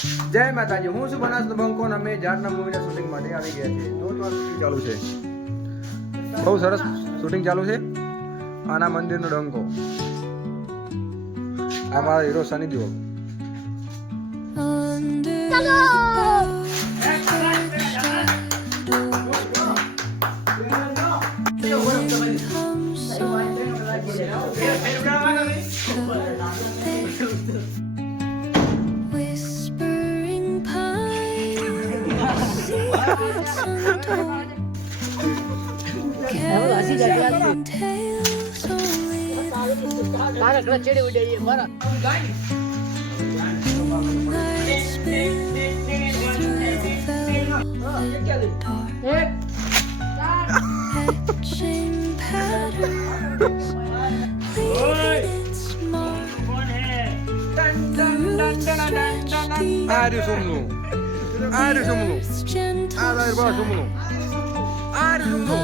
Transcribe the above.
જય માતાજી, હું છું બનાસ બંકો અને અમે ઝાડના મૂવીના શૂટિંગ માટે આવી ગયા છીએ. જો તો શૂટિંગ ચાલુ છે, બહુ સરસ શૂટિંગ ચાલુ છે. આના મંદિરનો ડંકો, આ મારો હીરો Sunny Deol. Aduh sumlu, aduh sumlu, aduh bawah sumlu, aduh sumlu.